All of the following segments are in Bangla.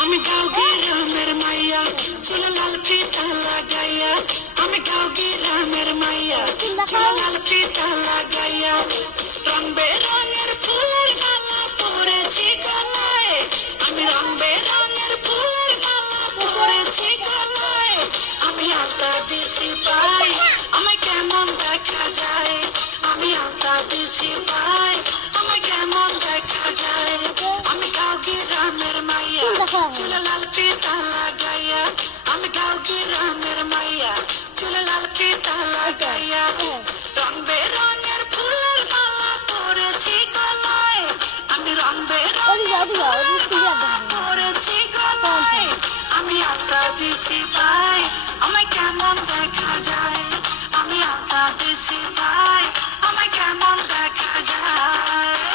আমি গাও গ্রামের মাইয়া চুল লাল ফিতা লাগাইয়া আমি গাও গ্রামের মাইয়া চুল লাল ফিতা লাগাইয়া রং বেরঙের ফুলের মালা পরেছি গলায় আমি রং বেরঙের ফুলের মালা পরেছি গলায় আমি আলতা দিছি পাই আমায় কেমন দেখা যায় আমি আলতা দিছি পাই আমায় কেমন দেখা যায় আমি গাও গ্রামের মাইয়া চুল লাল ফিতা লাগাইয়া আমি গাও গ্রামের মাইয়া চুল লাল ফিতা লাগাইয়া রং বেরঙের ফুলের মালা পরেছি গলায় আমি রং বেরঙের ফুলের মালা পরেছি গলায় আমি আলতা দিছি পাই আমায় কেমন দেখা যায় আমি আলতা দিছি পাই আমায় কেমন দেখা যায়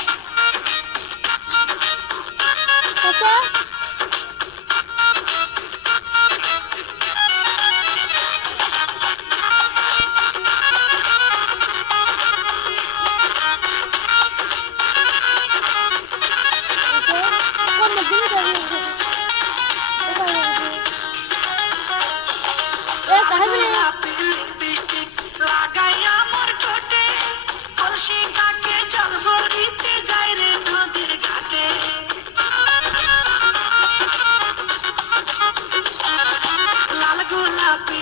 লাগাইয়া মোর ঠোঁটে কলসি কাকে জল ভরিতে যাই রে নদীর ঘাটে লাল গোলাপি